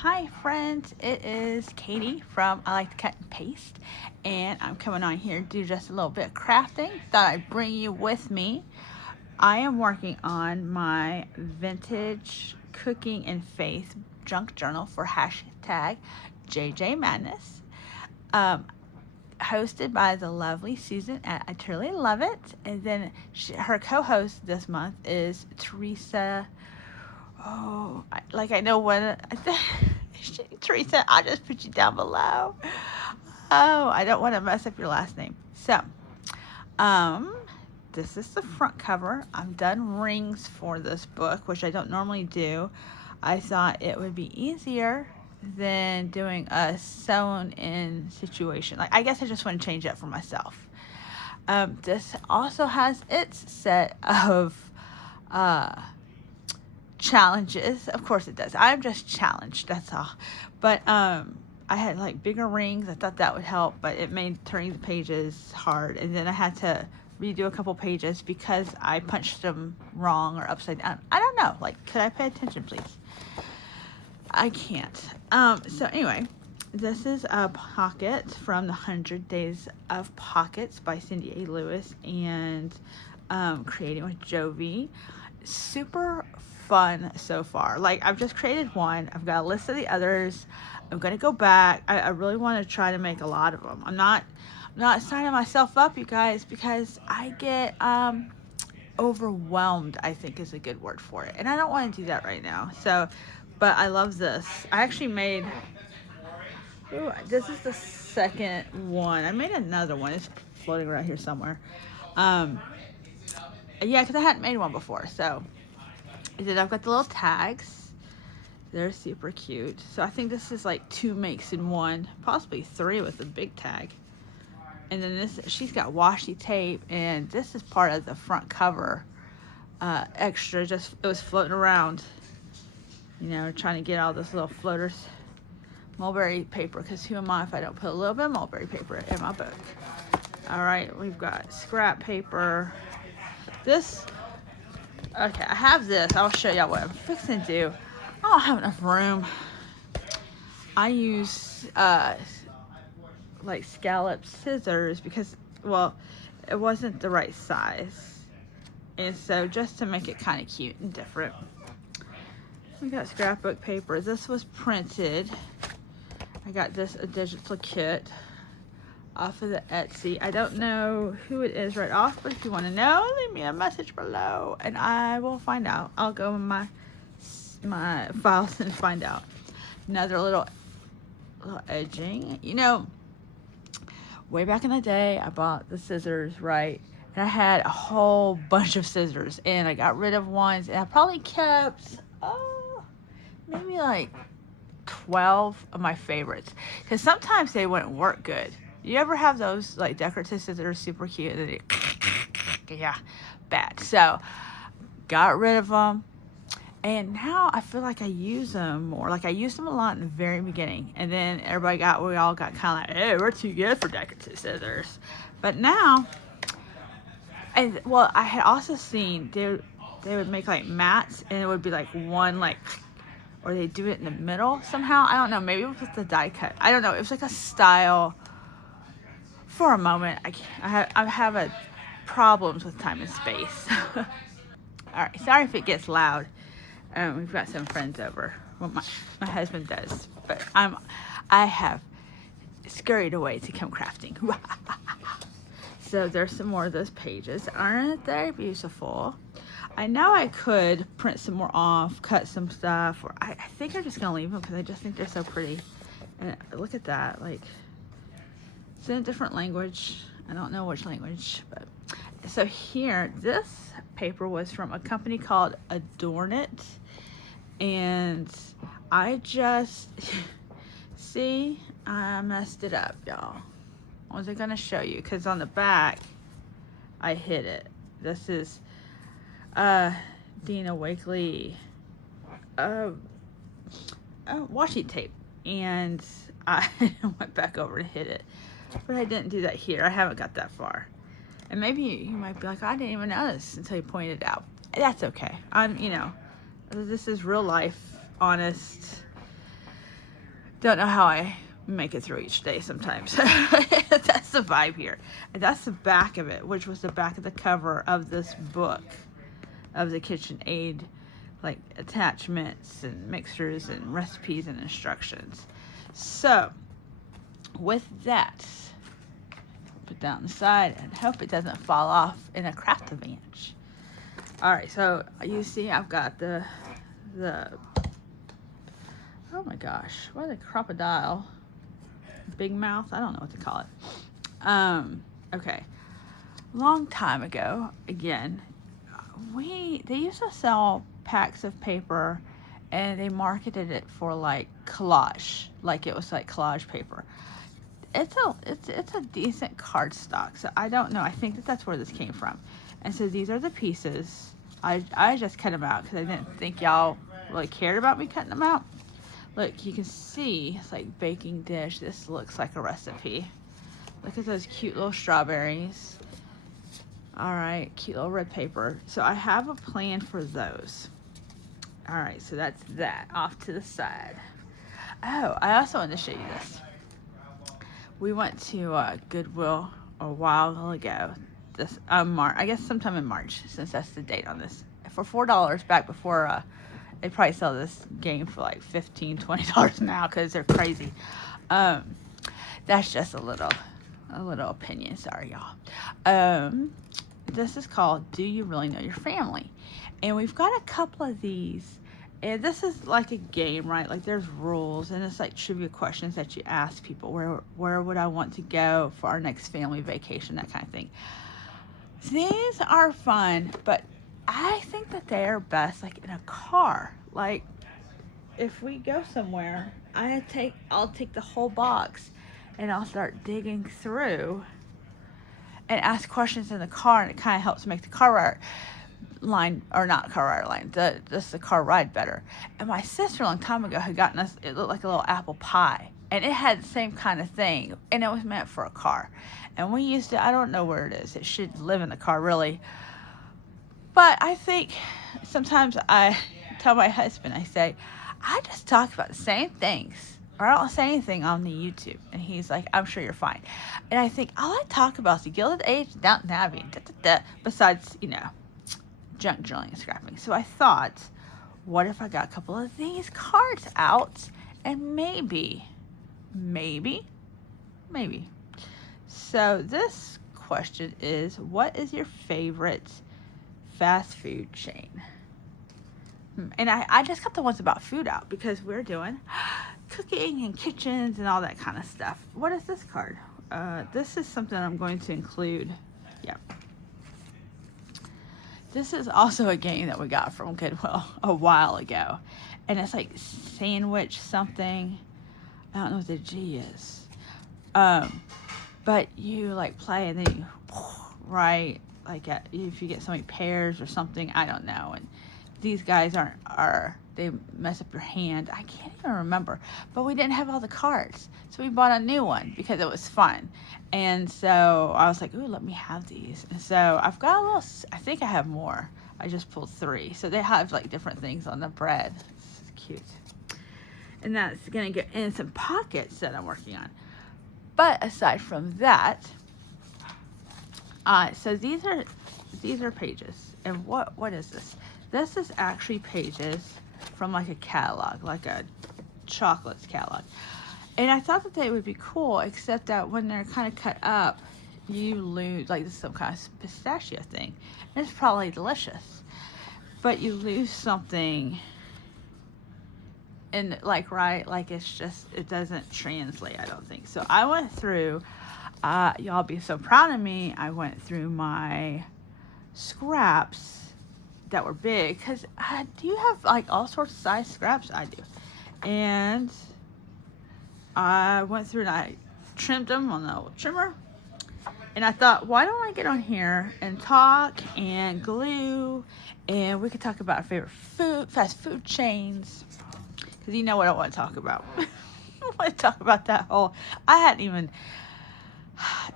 Hi friends, it is Katie from I Like to Cut and Paste, and I'm coming on here to do just a little bit of crafting. Thought I'd bring you with me. I am working on my vintage cooking and faith junk journal for hashtag JJ Madness. Um, Hosted by the lovely Susan at I Truly Love It, and then her co-host this month is Theresa. Oh, I know what. Theresa, I'll just put you down below. Oh, I don't want to mess up your last name. So, um, this is the front cover. I've done rings for this book, which I don't normally do. I thought it would be easier than doing a sewn in situation. I guess I just want to change that for myself. This also has its set of challenges. Of course it does. I'm just challenged, that's all. But I had like bigger rings. I thought that would help, but it made turning the pages hard, and then I had to redo a couple pages because I punched them wrong or upside down. I don't know, could I pay attention, please? I can't. So anyway, this is a pocket from the 100 Days of Pockets by Cindy A. Lewis and Creating with Jovi. Super fun so far. I've just created one. I've got a list of the others. I'm gonna go back. I really want to try to make a lot of them. I'm not signing myself up, you guys, because I get overwhelmed, I think is a good word for it, and I don't want to do that right now. So, but I love this. I actually made, this is the second one. I made another one. It's floating around here somewhere. Yeah, because I hadn't made one before. So then I've got the little tags. They're super cute. So I think this is like 2 makes in one, possibly 3 with a big tag. And then this, she's got washi tape, and this is part of the front cover extra. Just, it was floating around, trying to get all those little floaters. Mulberry paper, because who am I if I don't put a little bit of mulberry paper in my book? All right, we've got scrap paper. Okay, I have this. I'll show y'all what I'm fixing to do. I don't have enough room. I use scalloped scissors because, well, it wasn't the right size. And so just to make it kind of cute and different. We got scrapbook paper. This was printed. I got this a digital kit off of the Etsy. I don't know who it is right off, but if you want to know, leave me a message below and I will find out. I'll go in my files and find out. Another little edging. Way back in the day, I bought the scissors, right? And I had a whole bunch of scissors, and I got rid of ones, and I probably kept maybe like 12 of my favorites, because sometimes they wouldn't work good. You ever have those decorative scissors that are super cute and then yeah, bad. So got rid of them, and now I feel like I use them more. I used them a lot in the very beginning, and then we all got kind of like, hey, we're too good for decorative scissors. But now, and well, I had also seen they would make mats, and it would be one or they do it in the middle somehow. I don't know. Maybe it was the die cut. I don't know. It was like a style. For a moment, I have problems with time and space. All right, sorry if it gets loud. We've got some friends over. Well, my husband does, but I have scurried away to come crafting. So there's some more of those pages. Aren't they beautiful? I know I could print some more off, cut some stuff, or I think I'm just gonna leave them because I just think they're so pretty. And look at that, it's in a different language. I don't know which language, but so here, this paper was from a company called Adorn It, and I just see, I messed it up, y'all. I wasn't gonna show you because on the back I hid it. This is Dina Wakley washi tape, and I went back over and hid it, but I didn't do that here. I haven't got that far. And maybe you might be like, I didn't even notice until you pointed it out. That's okay. This is real life, honest Don't know how I make it through each day sometimes. That's the vibe here. And that's the back of it, which was the back of the cover of this book of the KitchenAid, like attachments and mixers and recipes and instructions. So with that, put that on the side and hope it doesn't fall off in a craft advantage. All right, so you see I've got the oh my gosh, what a crocodile, big mouth, I don't know what to call it. Okay, long time ago, again, they used to sell packs of paper and they marketed it for like collage, like it was like collage paper. It's a decent cardstock, so I don't know, I think that's where this came from. And so these are the pieces. I just cut them out because I didn't think y'all really cared about me cutting them out. Look, you can see it's like baking dish. This looks like a recipe. Look at those cute little strawberries. All right, cute little red paper. So I have a plan for those. All right, so that's that off to the side. Oh, I also wanted to show you this. We went to Goodwill a while ago. This I guess sometime in March, since that's the date on this. For $4 back before they probably sell this game for like $15, $20 now because they're crazy. That's just a little opinion. Sorry, y'all. This is called Do You Really Know Your Family? And we've got a couple of these. And this is like a game, right? Like there's rules and it's like trivia questions that you ask people. Where would I want to go for our next family vacation? That kind of thing. These are fun, but I think that they are best like in a car. Like if we go somewhere, I'll take the whole box and I'll start digging through and ask questions in the car, and it kind of helps make the car ride line, or not car ride line, just the car ride better. And my sister a long time ago had gotten us, it looked like a little apple pie, and it had the same kind of thing, and it was meant for a car. And we used to, I don't know where it is, it should live in the car really, but I think sometimes I tell my husband, I say, I just talk about the same things, or I don't say anything on the YouTube. And he's like, I'm sure you're fine. And I think all I talk about is the Gilded Age, Downton Abbey, besides, junk drilling and scrapping. So I thought, what if I got a couple of these cards out and maybe. So this question is, what is your favorite fast food chain? And I just got the ones about food out because we're doing cooking and kitchens and all that kind of stuff. What is this card? This is something I'm going to include. Yep. This is also a game that we got from Goodwill a while ago. And it's like sandwich something. I don't know what the G is. But you like play and then you, right? Like if you get so many pairs or something, I don't know. And these guys they mess up your hand. I can't even remember. But we didn't have all the cards. So we bought a new one because it was fun. And so I was like, ooh, let me have these. And so I've got a little, I think I have more. I just pulled 3. So they have like different things on the bread. It's cute. And that's going to get in some pockets that I'm working on. But aside from that, so these are pages. And what is this? This is actually pages from like a catalog, like a chocolates catalog. And I thought that they would be cool, except that when they're kind of cut up, you lose, like this is some kind of pistachio thing. And it's probably delicious. But you lose something and like, right, like it's just, it doesn't translate, I don't think. So I went through, y'all be so proud of me, I went through my scraps that were big, because do you have like all sorts of size scraps? I do. And I went through and I trimmed them on the old trimmer. And I thought, why don't I get on here and talk and glue, and we could talk about our favorite fast food chains, because you know what I want to talk about. I want to talk about that whole,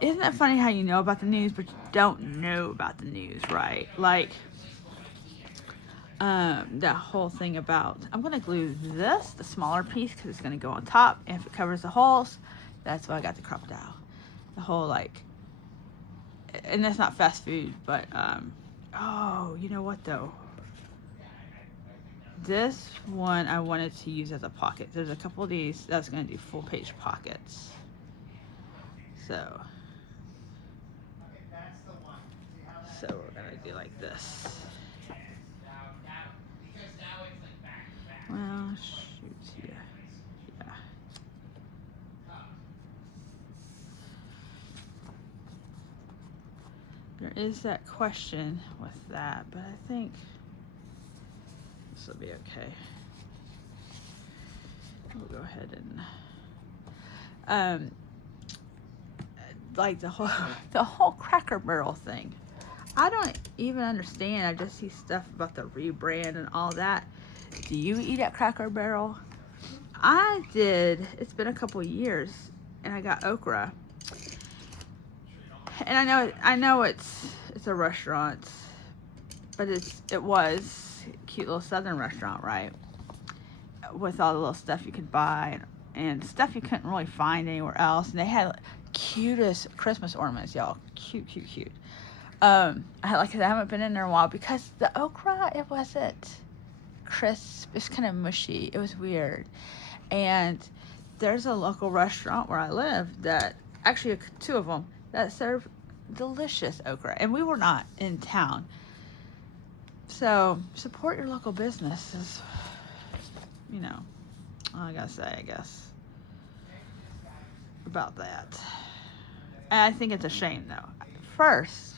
isn't it funny how you know about the news, but you don't know about the news, right? Like, that whole thing about, I'm going to glue this, the smaller piece, because it's going to go on top. And if it covers the holes, that's why I got the crocodile. The whole like, and that's not fast food, but, oh, you know what though? This one I wanted to use as a pocket. There's a couple of these that's going to do full page pockets. So we're going to do like this. Well, shoot, yeah. There is that question with that, but I think this will be okay. We'll go ahead and like the whole Cracker Barrel thing. I don't even understand. I just see stuff about the rebrand and all that. Do you eat at Cracker Barrel? I did. It's been a couple years, and I got okra. And I know it's a restaurant, but it was a cute little southern restaurant, right? With all the little stuff you could buy and stuff you couldn't really find anywhere else. And they had cutest Christmas ornaments, y'all. Cute. I haven't been in there in a while because the okra, it wasn't crisp. It's kind of mushy. It was weird. And there's a local restaurant where I live that, actually 2 of them, that serve delicious okra. And we were not in town. So support your local businesses. You know, all I gotta say, I guess, about that. And I think it's a shame, though. First,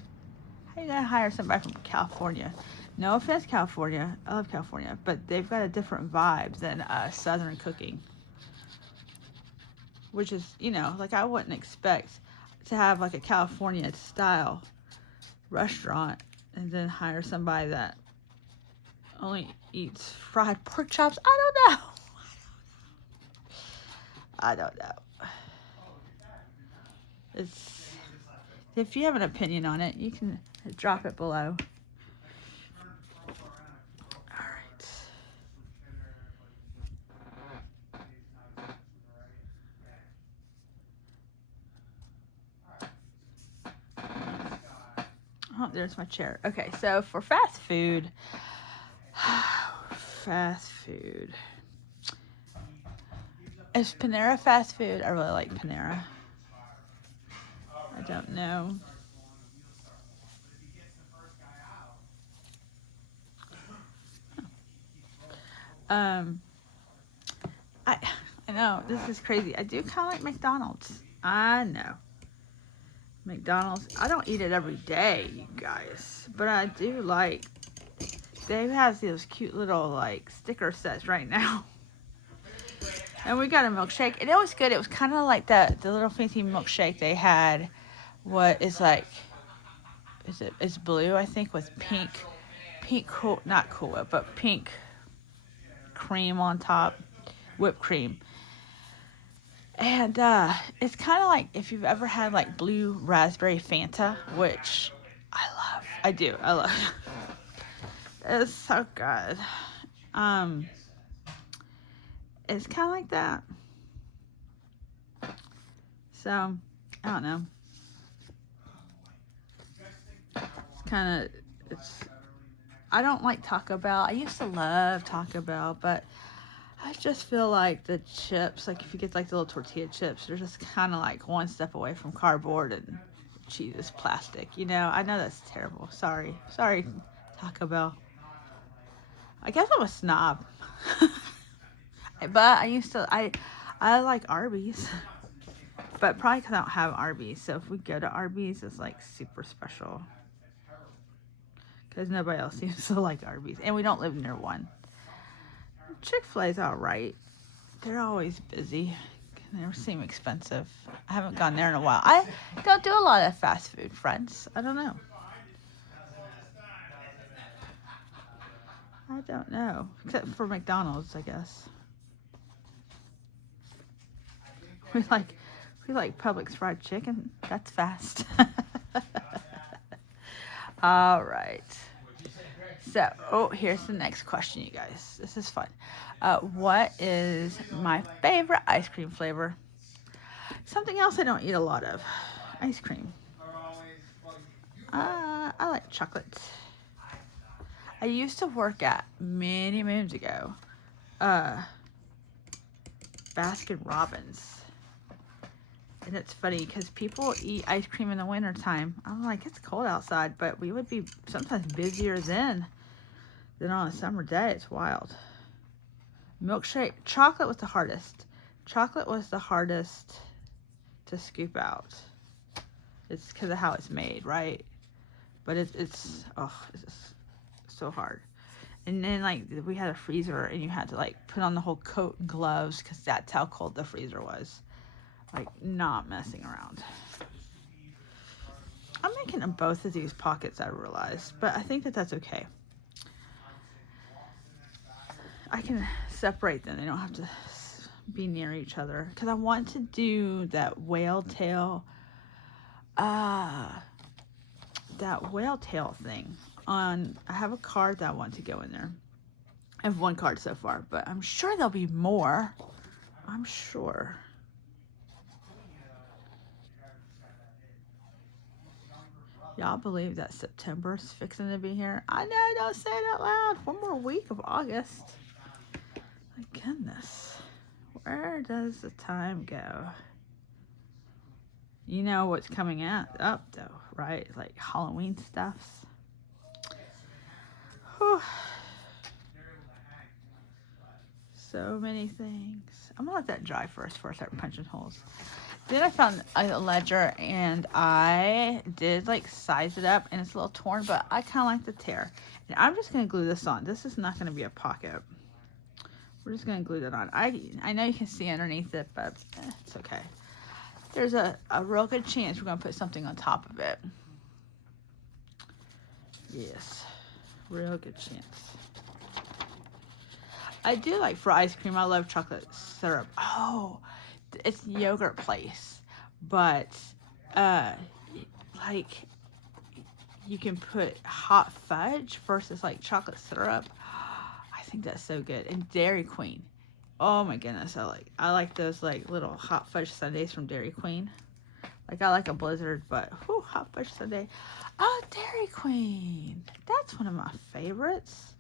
how you gonna hire somebody from California? No offense, California. I love California, but they've got a different vibe than Southern cooking. Which is, you know, like I wouldn't expect to have like a California style restaurant and then hire somebody that only eats fried pork chops. I don't know. If you have an opinion on it, you can drop it below. All right. Oh, there's my chair. Okay, so for fast food, is Panera fast food? I really like Panera. I don't know. I know this is crazy. I do kind of like McDonald's. I know. McDonald's. I don't eat it every day, you guys, but I do like. They have those cute little like sticker sets right now. And we got a milkshake, and it was good. It was kind of like the little fancy milkshake they had. What is like? It's blue, I think, with pink cool, not Cool Whip, but pink cream on top, whipped cream. And it's kind of like if you've ever had like blue raspberry Fanta, which I love. I love. It's so good. It's kind of like that. So, I don't know. I don't like Taco Bell. I used to love Taco Bell, but I just feel like the chips, like if you get like the little tortilla chips, they're just kind of like one step away from cardboard and cheese is plastic. You know, I know that's terrible. Sorry, Taco Bell. I guess I'm a snob. But I like Arby's. But probably because I don't have Arby's. So if we go to Arby's, it's like super special. Because nobody else seems to like Arby's. And we don't live near one. Chick-fil-A's alright. They're always busy. They never seem expensive. I haven't gone there in a while. I don't do a lot of fast food, friends. I don't know. Except for McDonald's, I guess. We like Publix fried chicken. That's fast. All right. So, oh, here's the next question, you guys. This is fun. What is my favorite ice cream flavor? Something else I don't eat a lot of. Ice cream. I like chocolate. I used to work at, many moons ago, Baskin Robbins. And it's funny because people eat ice cream in the wintertime. I'm like, it's cold outside, but we would be sometimes busier then than on a summer day. It's wild. Milkshake. Chocolate was the hardest. Chocolate was the hardest to scoop out. It's because of how it's made, right? But it's just so hard. And then, like, we had a freezer, and you had to, like, put on the whole coat and gloves because that's how cold the freezer was. Like, not messing around. I'm making both of these pockets, I realized, but I think that that's okay. I can separate them. They don't have to be near each other because I want to do that whale tail thing on. I have a card that I want to go in there. I have one card so far, but I'm sure there'll be more. I'm sure. Y'all believe that September's fixing to be here? I know, don't say it out loud. One more week of August. My goodness. Where does the time go? You know what's coming up though, right? Like Halloween stuffs. Whew. So many things. I'm gonna let that dry first before I start punching holes. Then I found a ledger and I did like size it up and it's a little torn, but I kind of like the tear. And I'm just going to glue this on. This is not going to be a pocket. We're just going to glue that on. I know you can see underneath it, but it's okay. There's a real good chance we're going to put something on top of it. Yes, real good chance. I do like for ice cream, I love chocolate syrup. Oh, it's yogurt place, but like you can put hot fudge versus like chocolate syrup. I think that's so good. And Dairy Queen, oh my goodness, I like those like little hot fudge sundaes from Dairy Queen. Like I like a Blizzard, but whew, hot fudge sundae. Oh, Dairy Queen, that's one of my favorites.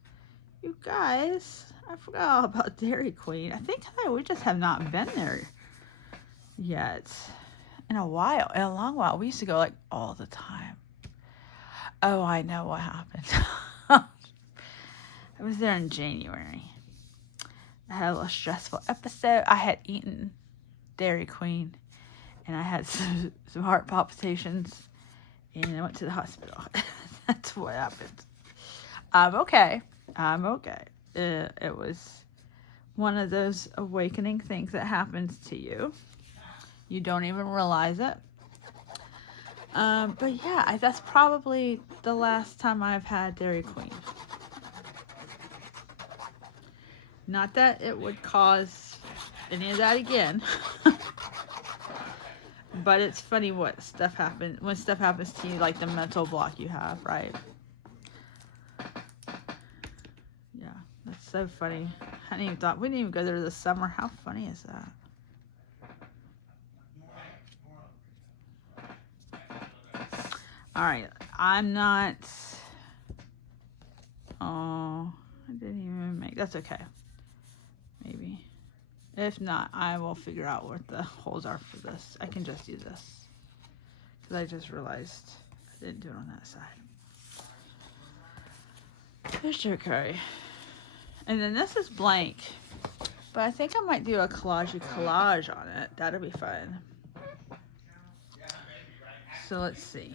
You guys, I forgot all about Dairy Queen. I think we just have not been there yet in a long while. We used to go like all the time. Oh, I know what happened. I was there in January. I had a little stressful episode. I had eaten Dairy Queen and I had some heart palpitations and I went to the hospital. That's what happened. I'm okay. It was one of those awakening things that happens to you. You don't even realize it. But yeah, that's probably the last time I've had Dairy Queen. Not that it would cause any of that again. But it's funny what stuff happens when stuff happens to you, like the mental block you have, right? Yeah, that's so funny. I didn't even thought we didn't even go there this summer. How funny is that? All right, I'm not. Oh, I didn't even make. That's okay. Maybe. If not, I will figure out what the holes are for this. I can just do this because I just realized I didn't do it on that side. It's okay. And then this is blank, but I think I might do a collage on it. That'll be fun. So let's see.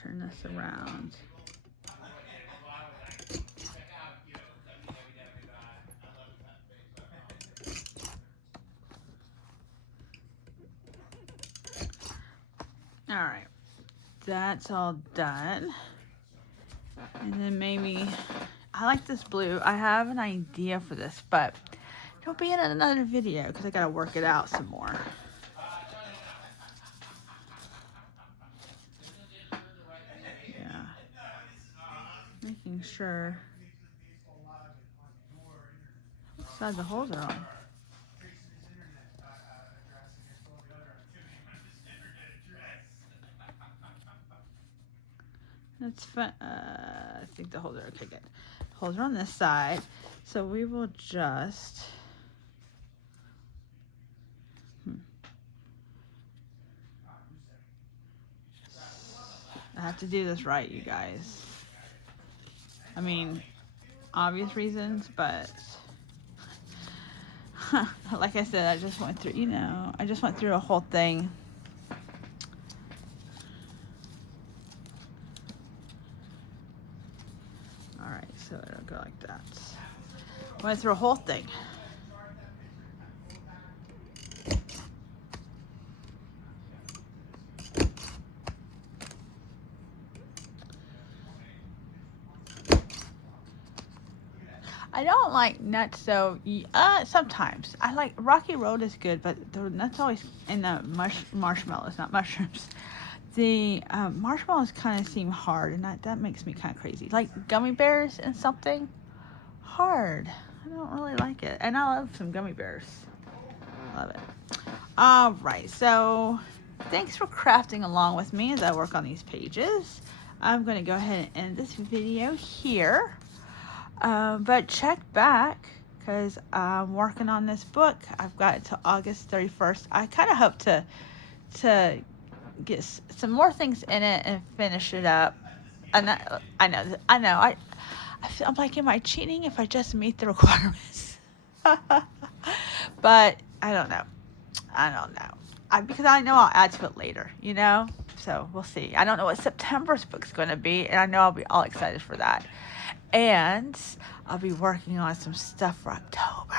Turn this around. All right, that's all done. And then maybe, I like this blue. I have an idea for this, but it'll be in another video because I gotta work it out some more. Yeah. Making making sure what side the holes are on. That's fun. I think the holes are okay. Good. Holes are on this side, so we will just. I have to do this right, you guys. I mean, obvious reasons, but like I said, I just went through. I just went through a whole thing. Alright, so it'll go like that. Went through a whole thing. I don't like nuts though. Sometimes I like Rocky Road is good, but the nuts always in the marshmallows, not mushrooms. The marshmallows kind of seem hard, and that makes me kind of crazy. Like gummy bears and something hard. I don't really like it, and I love some gummy bears. Love it. All right, so thanks for crafting along with me as I work on these pages. I'm going to go ahead and end this video here. But check back because I'm working on this book. I've got it till August 31st. I kind of hope to get some more things in it and finish it up. And I know. I'm like, am I cheating if I just meet the requirements? But I don't know. Because I know I'll add to it later, So we'll see. I don't know what September's book's going to be, and I know I'll be all excited for that. And I'll be working on some stuff for October.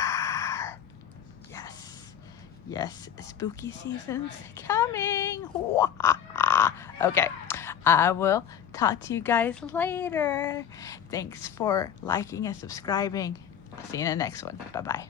Yes, spooky season's coming. Okay, I will talk to you guys later. Thanks for liking and subscribing. I'll see you in the next one. Bye-bye.